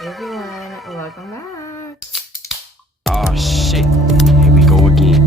Hey everyone, welcome back. Oh shit, here we go again.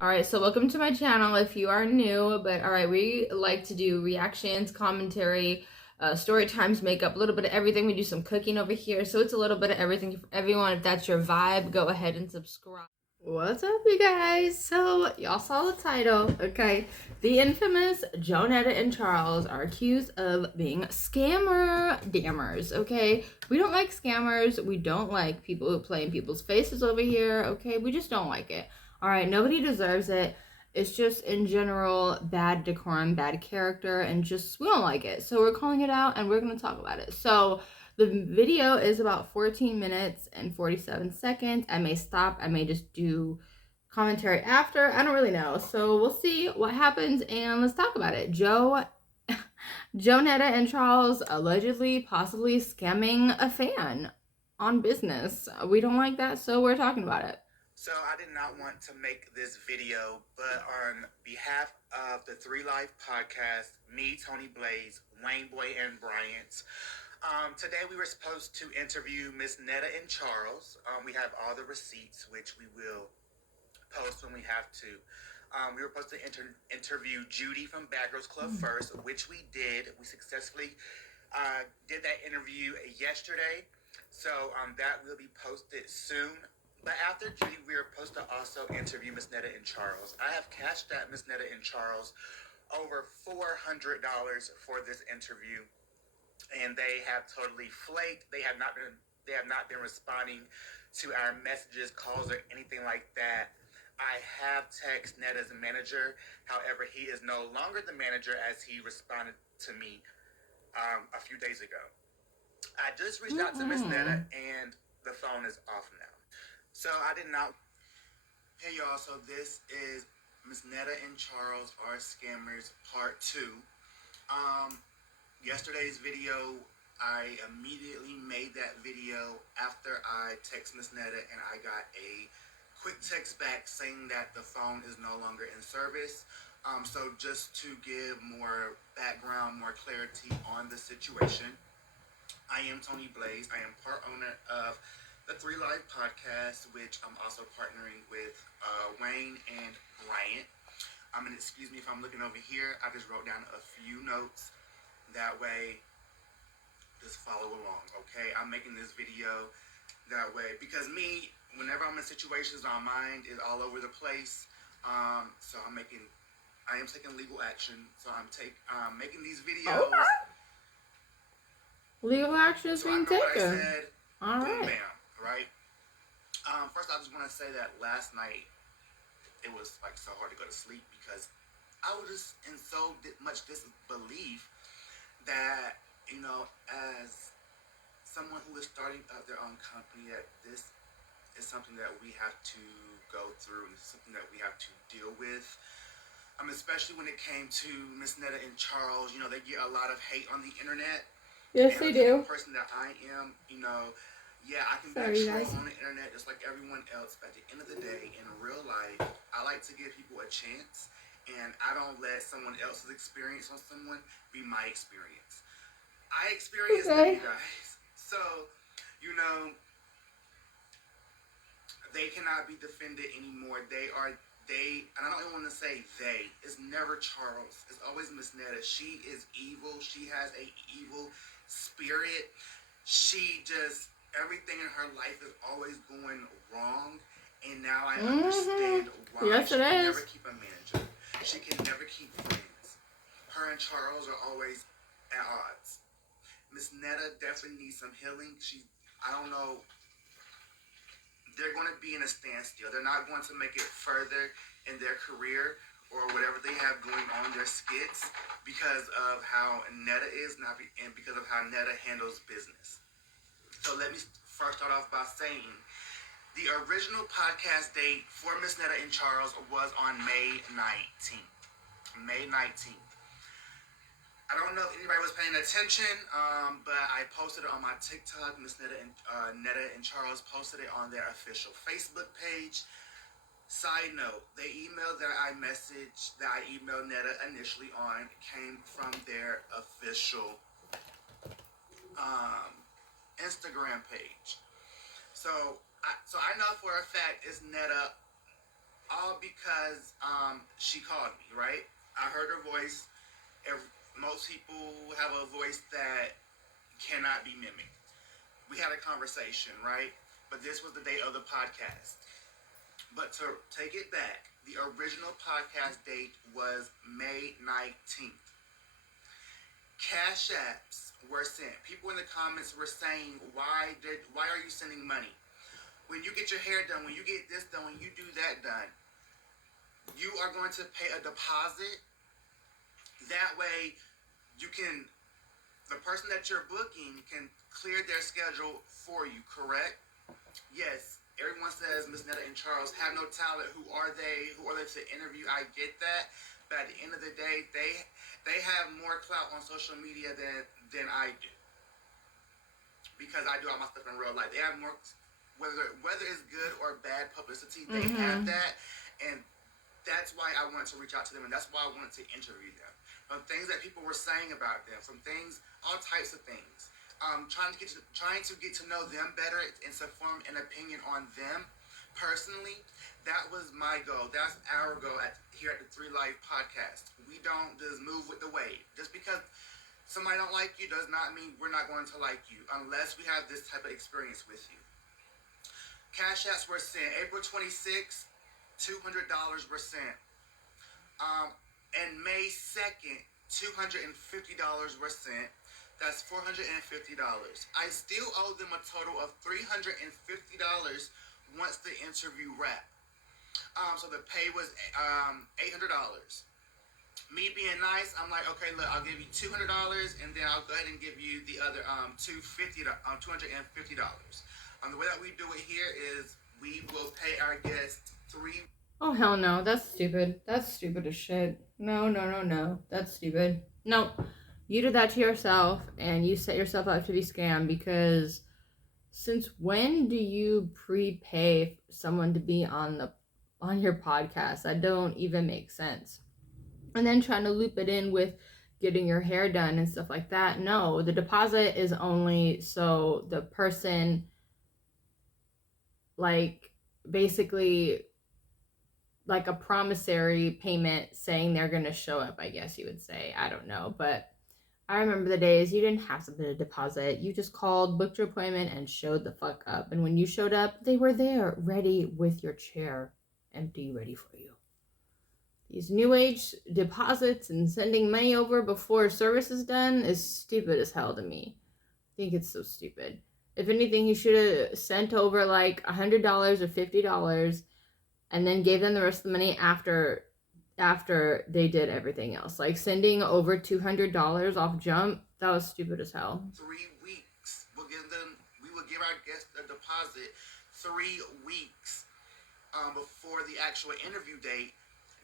Alright, so welcome to my channel if you are new, but alright, we like to do reactions, commentary, story times, makeup, a little bit of everything. We do some cooking over here, so it's a little bit of everything for everyone. If that's your vibe, go ahead and subscribe. What's up, you guys? So y'all saw the title, okay? The infamous Netta and Charles are accused of being scammer dammers, okay? We don't like scammers. We don't like people who play in people's faces over here, okay? We just don't like it. All right, nobody deserves it. It's just in general bad decorum, bad character, and just we don't like it. So we're calling it out and we're gonna talk about it. So the video is about 14 minutes and 47 seconds. I may stop. I may just do commentary after. I don't really know. So we'll see what happens and let's talk about it. Netta and Charles allegedly, possibly scamming a fan on business. We don't like that, so we're talking about it. So I did not want to make this video, but on behalf of the 3 Life podcast, me, Tony Blaze, Wayne Boy, and Bryant, today we were supposed to interview Miss Netta and Charles. We have all the receipts, which we will post when we have to. We were supposed to interview Judy from Bad Girls Club first, which we did. We successfully did that interview yesterday. So that will be posted soon. But after Judy, we were supposed to also interview Miss Netta and Charles. I have cashed out Miss Netta and Charles over $400 for this interview, and they have totally flaked. They have not been responding to our messages, calls, or anything like that. I have texted Netta's manager. However, he is no longer the manager as he responded to me a few days ago. I just reached out to Miss Netta, and the phone is off now. So I did not. Hey y'all, so this is Miss Netta and Charles Are Scammers Part 2. Yesterday's video, I immediately made that video after I texted Miss Netta, and I got a quick text back saying that the phone is no longer in service. So just to give more background, more clarity on the situation, I am Tony Blaze. I am part owner of the 3 Life podcast, which I'm also partnering with Wayne and Bryant. And excuse me if I'm looking over here. I just wrote down a few notes. That way, just follow along, okay? I'm making this video that way because me, whenever I'm in situations, my mind is all over the place. So I am taking legal action. So I'm making these videos. Okay. Legal action is being taken. What I said, all right. Boom, bam. Right. First, I just want to say that last night it was like so hard to go to sleep because I was just in so much disbelief that, you know, as someone who is starting up their own company, that this is something that we have to go through and something that we have to deal with. Especially when it came to Miss Netta and Charles, you know, they get a lot of hate on the internet. Yes, they do. The person that I am, you know. Yeah, I can be a troll on the internet just like everyone else, but at the end of the day, in real life, I like to give people a chance, and I don't let someone else's experience on someone be my experience. I experienced it, you guys. So, you know, they cannot be defended anymore. And I don't even want to say they. It's never Charles. It's always Miss Netta. She is evil. She has a evil spirit. Everything in her life is always going wrong, and now I understand why. Yes, she can never keep a manager. She can never keep friends. Her and Charles are always at odds. Miss Netta definitely needs some healing. I don't know, they're going to be in a standstill. They're not going to make it further in their career or whatever they have going on, their skits, because of how Netta is, and because of how Netta handles business. So let me first start off by saying the original podcast date for Miss Netta and Charles was on May 19th. May 19th. I don't know if anybody was paying attention, but I posted it on my TikTok. Miss Netta and Charles posted it on their official Facebook page. Side note, the email that I emailed Netta initially on came from their official Instagram page. So I know for a fact it's Netta, all because she called me, right? I heard her voice. Most people have a voice that cannot be mimicked. We had a conversation, right? But this was the date of the podcast. But to take it back, the original podcast date was May 19th. Cash apps were sent. People in the comments were saying, why are you sending money? When you get your hair done, when you get this done, when you do that done, you are going to pay a deposit. That way, the person that you're booking can clear their schedule for you, correct? Yes, everyone says Miss Netta and Charles have no talent. Who are they? Who are they to interview? I get that. But at the end of the day, they have more clout on social media than I do. Because I do all my stuff in real life. They have more, whether it's good or bad publicity, they have that. And that's why I wanted to reach out to them, and that's why I wanted to interview them. From things that people were saying about them, from things, all types of things. Trying to get to know them better and to form an opinion on them personally. That was my goal. That's our goal here at the 3 Life Podcast. We don't just move with the wave. Just because somebody don't like you does not mean we're not going to like you unless we have this type of experience with you. Cash apps were sent April 26th. $200 were sent. And May 2nd, $250 were sent. That's $450. I still owe them a total of $350 once the interview wrapped. So the pay was $800. Me being nice, I'm like, okay, look, I'll give you $200, and then I'll go ahead and give you the other $250. The way that we do it here is we will pay our guests Oh, hell no. That's stupid. That's stupid as shit. No. That's stupid. No. You did that to yourself, and you set yourself up to be scammed, because since when do you prepay someone to be on your podcast? That don't even make sense. And then trying to loop it in with getting your hair done and stuff like that. No, the deposit is only so the person, like, basically like a promissory payment saying they're going to show up, I guess you would say. I don't know. But I remember the days you didn't have to put a deposit. You just called, booked your appointment, and showed the fuck up. And when you showed up, they were there, ready with your chair, empty, ready for you. These new age deposits and sending money over before service is done is stupid as hell to me. I think it's so stupid. If anything, you should have sent over like $100 or $50 and then gave them the rest of the money after they did everything else. Like sending over $200 off jump, that was stupid as hell. 3 weeks. We will give our guests a deposit 3 weeks before the actual interview date.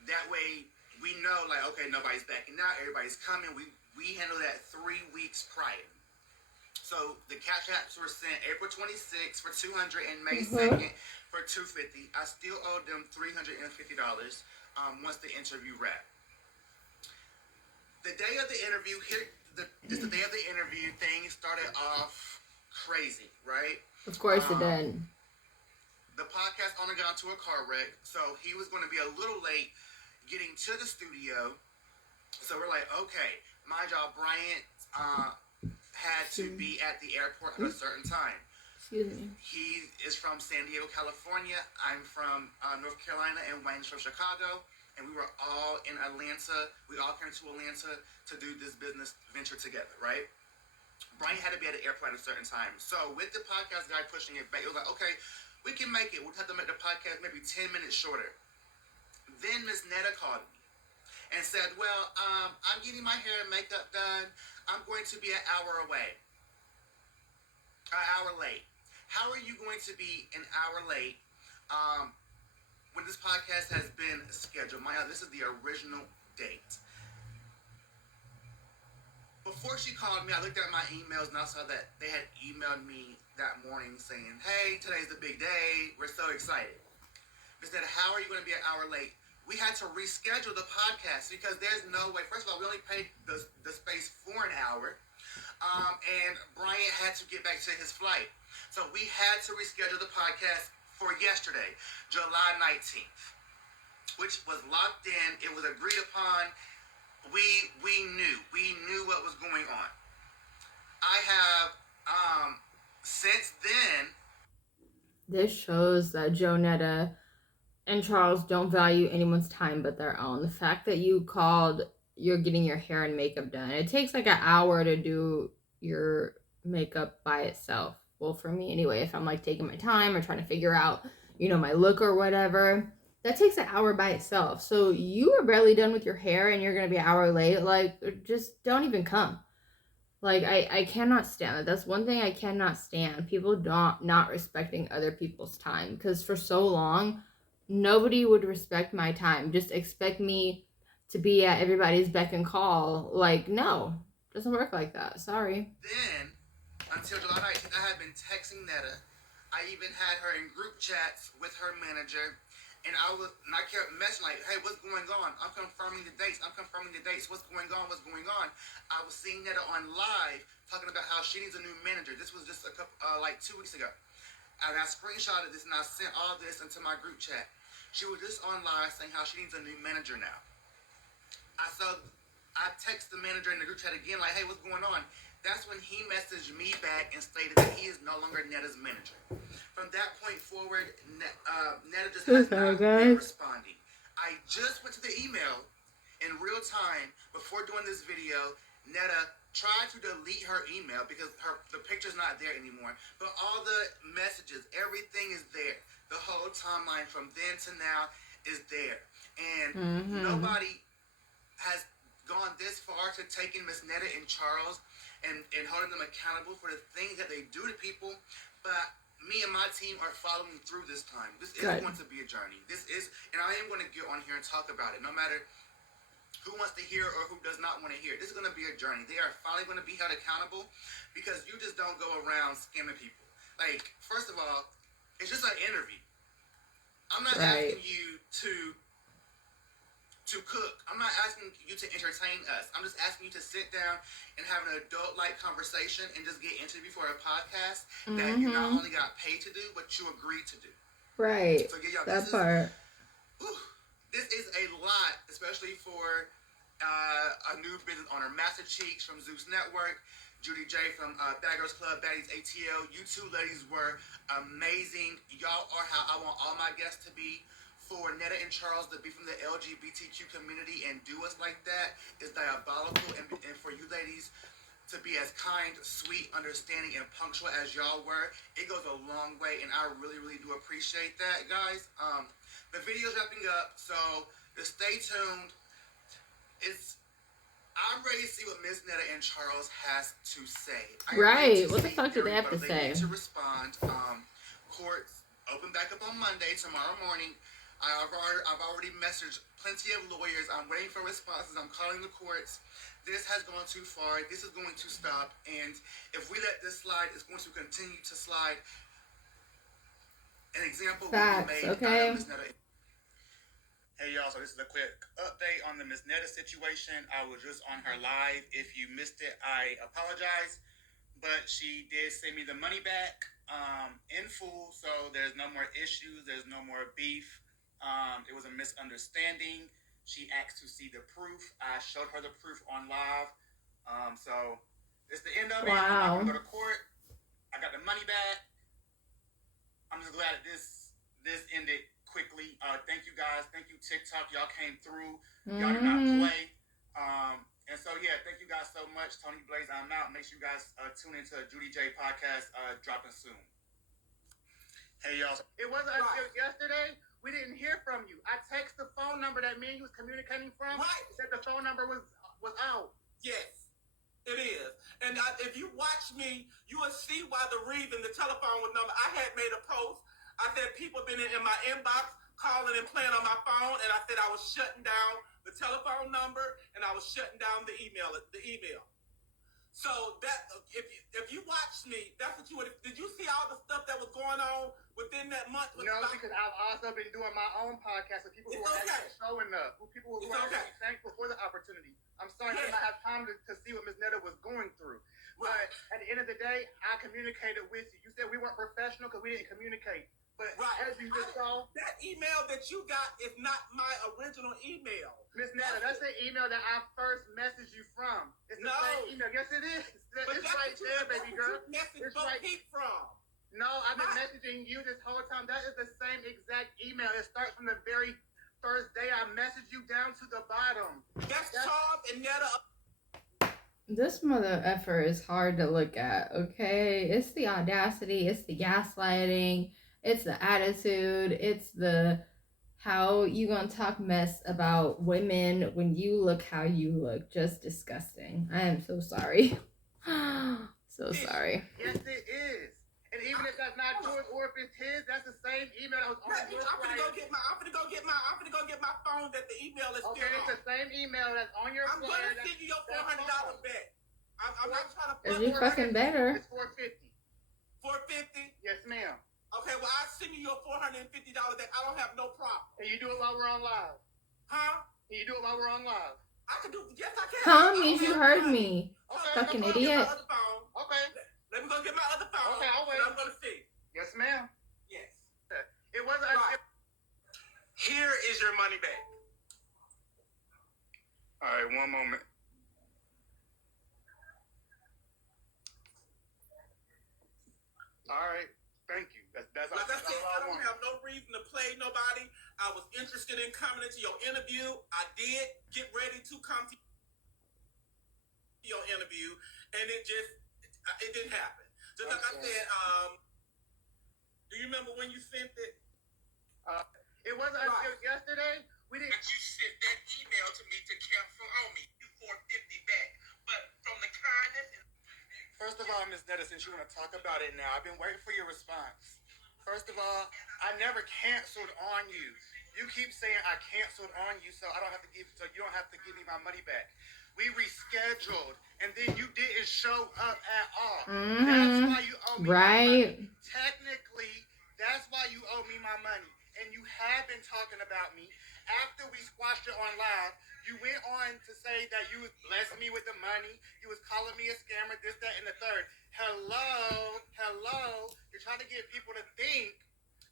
That way we know, like, okay, nobody's backing out, everybody's coming. We handle that 3 weeks prior. So the cash apps were sent April 26th for $200 and May 2nd for $250. I still owe them $350 once the interview wrapped. The day of the interview, it's the day of the interview. Things started off crazy, right? Of course it did. The podcast owner got into a car wreck, so he was going to be a little late getting to the studio. So we're like, okay, my job, Bryant had to be at the airport at a certain time. Excuse me. He is from San Diego, California. I'm from North Carolina, and Wayne's from Chicago. And we were all in Atlanta. We all came to Atlanta to do this business venture together, right? Bryant had to be at the airport at a certain time. So with the podcast guy pushing it back, it was like, okay, we can make it. We'll have to make the podcast maybe 10 minutes shorter. Then Miss Netta called me and said, well, I'm getting my hair and makeup done. I'm going to be an hour away. An hour late. How are you going to be an hour late when this podcast has been scheduled? This is the original date. Before she called me, I looked at my emails and I saw that they had emailed me that morning saying, hey, today's the big day. We're so excited. They said, how are you going to be an hour late? We had to reschedule the podcast because there's no way. First of all, we only paid the space for an hour. And Bryant had to get back to his flight. So we had to reschedule the podcast for yesterday, July 19th, which was locked in. It was agreed upon. We knew what was going on. I have since then. This shows that Joe, Netta, and Charles don't value anyone's time but their own. The fact that you called, you're getting your hair and makeup done. It takes like an hour to do your makeup by itself. Well, for me anyway, if I'm like taking my time or trying to figure out, my look or whatever, that takes an hour by itself. So you are barely done with your hair and you're going to be an hour late. Like, just don't even come. Like, I cannot stand that. That's one thing I cannot stand. People not respecting other people's time. Because for so long, nobody would respect my time. Just expect me to be at everybody's beck and call. Like, no. Doesn't work like that. Sorry. Then, until July 19th, I had been texting Netta. I even had her in group chats with her manager. And I kept messaging like, hey, what's going on? I'm confirming the dates. What's going on? I was seeing Netta on live talking about how she needs a new manager. This was just 2 weeks ago. And I screenshotted this and I sent all this into my group chat. She was just on live saying how she needs a new manager now. I text the manager in the group chat again like, hey, what's going on? That's when he messaged me back and stated that he is no longer Netta's manager. From that point forward, Netta just has not been responding. I just went to the email in real time before doing this video. Netta tried to delete her email because the picture's not there anymore. But all the messages, everything is there. The whole timeline from then to now is there. And nobody has gone this far to taking Miss Netta and Charles and holding them accountable for the things that they do to people. But me and my team are following through this time. This is going to be a journey. And I am going to get on here and talk about it, no matter who wants to hear or who does not want to hear. This is going to be a journey. They are finally going to be held accountable because you just don't go around scamming people. Like, first of all, it's just an interview. I'm not asking you to cook. I'm not asking you to entertain us. I'm just asking you to sit down and have an adult-like conversation and just get interviewed for a podcast that you not only got paid to do, but you agreed to do. Right. So yeah, that part. This is a lot, especially for a new business owner. Master Cheeks from Zeus Network, Judy J from Bad Girls Club, Baddies ATL. You two ladies were amazing. Y'all are how I want all my guests to be. For Netta and Charles to be from the LGBTQ community and do us like that is diabolical. And for you ladies to be as kind, sweet, understanding, and punctual as y'all were, it goes a long way. And I really, really do appreciate that, guys. The video's wrapping up, so just stay tuned. I'm ready to see what Miss Netta and Charles has to say. Right. What the fuck do they have to say? They need to respond. Courts open back up on Monday, tomorrow morning. I've already messaged plenty of lawyers. I'm waiting for responses. I'm calling the courts. This has gone too far. This is going to stop. And if we let this slide, it's going to continue to slide. An example will be made out of Miss Netta. Hey y'all, so this is a quick update on the Miss Netta situation. I was just on her live. If you missed it, I apologize. But she did send me the money back in full, so there's no more issues. There's no more beef. It was a misunderstanding. She asked to see the proof. I showed her the proof on live. So it's the end of it. I'm not gonna go to court. I got the money back. I'm just glad that this ended quickly. Thank you guys. Thank you TikTok. Y'all came through. Y'all did not play. And so yeah, thank you guys so much. Tony Blaze, I'm out. Make sure you guys tune into Judy J podcast dropping soon. Hey y'all. It wasn't until yesterday. We didn't hear from you. I texted the phone number that me and you was communicating from. Right. Said the phone number was out. Yes, it is. And if you watch me, you will see why the reason the telephone was number. I had made a post. I said people been in my inbox calling and playing on my phone, and I said I was shutting down the telephone number and I was shutting down the email. So that if you watch me, that's what you would. Did you see all the stuff that was going on within that month? No, because I've also been doing my own podcast with people who are actually showing up, people who are actually thankful for the opportunity. I'm sorry I did not have time to see what Miss Netta was going through. But at the end of the day, I communicated with you. You said we weren't professional because we didn't communicate. But as you just saw, that email that you got is not my original email. Miss Netta, that's the email that I first messaged you from. It's the same email. Yes, it is. It's right there, baby girl. It's right from. No, I've been messaging you this whole time. That is the same exact email. It starts from the very first day I messaged you down to the bottom. That's Job and Netta. This mother effer is hard to look at, okay? It's the audacity, it's the gaslighting, it's the attitude, it's the how you gonna talk mess about women when you look how you look. Just disgusting. I am so sorry. So sorry. Yes, it is. And even if that's not yours or if it's his, that's the same email that was on your I'm gonna go get my phone that the email is still on. It's the same email that's on your phone. I'm gonna send you your $400 back. I'm not trying to. Is you fucking better? It's $450. $450? Yes, ma'am. Okay, well I'll send you your $450 back. I don't have no problem. Can you do it while we're on live? Huh? Can you do it while we're on live? I can do. Yes, I can. Huh? Means you heard me. Okay, fucking idiot. Okay. Let me go get my other phone. Okay, I'll wait. I'm gonna see. Yes, ma'am. Yes. It wasn't. Right. Here is your money back. All right, one moment. All right, thank you. That's like I said, all I don't have no reason to play nobody. I was interested in coming into your interview. I did get ready to come to your interview, and it didn't happen. Just like I said, do you remember when you sent it? It wasn't until yesterday. We didn't. But you sent that email to me to cancel on me. You $450 back, but from the kindness. First of all, Miss Netta, since you want to talk about it now, I've been waiting for your response. First of all, I never canceled on you. You keep saying I canceled on you, so you don't have to give me my money back. We rescheduled, and then you didn't show up at all. Mm-hmm. That's why you owe me my money. Technically, that's why you owe me my money. And you have been talking about me. After we squashed it on live, you went on to say that you was blessing me with the money. You was calling me a scammer, this, that, and the third. Hello. You're trying to get people to think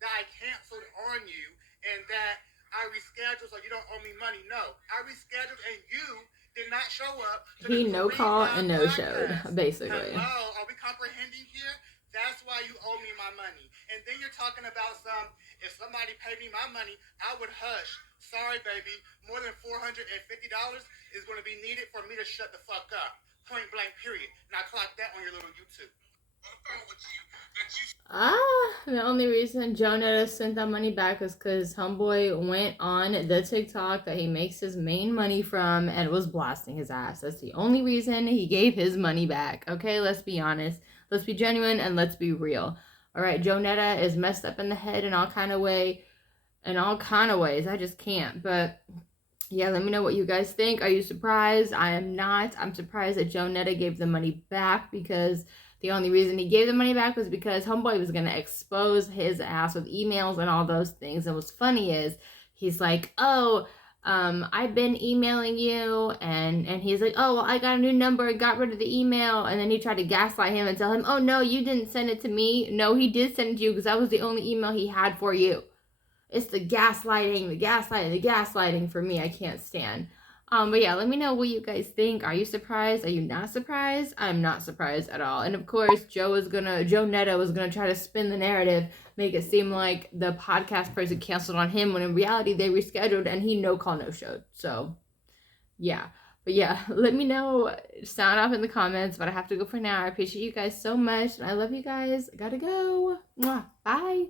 that I canceled on you and that I rescheduled so you don't owe me money. No, I rescheduled and you did not show up. He no call and no showed, basically. Hello, are we comprehending here? That's why you owe me my money. And then you're talking about if somebody paid me my money, I would hush. Sorry, baby. More than $450 is going to be needed for me to shut the fuck up. Point blank, period. Now clock that on your little YouTube. The only reason Netta sent that money back was because homeboy went on the TikTok that he makes his main money from and was blasting his ass. That's the only reason he gave his money back. Okay, let's be honest. Let's be genuine and let's be real. All right, Netta is messed up in the head in all kind of ways. I just can't. But yeah, let me know what you guys think. Are you surprised? I am not. I'm surprised that Netta gave the money back because the only reason he gave the money back was because homeboy was going to expose his ass with emails and all those things. And what's funny is he's like, I've been emailing you. And he's like, oh, well, I got a new number and got rid of the email. And then he tried to gaslight him and tell him, oh, no, you didn't send it to me. No, he did send it to you because that was the only email he had for you. It's the gaslighting for me. I can't stand. But yeah, let me know what you guys think. Are you surprised? Are you not surprised? I'm not surprised at all. And of course, Netta was gonna try to spin the narrative, make it seem like the podcast person canceled on him when in reality they rescheduled and he no call no showed. So yeah. But yeah, let me know. Sound off in the comments. But I have to go for now. I appreciate you guys so much. And I love you guys. Gotta go. Mwah. Bye.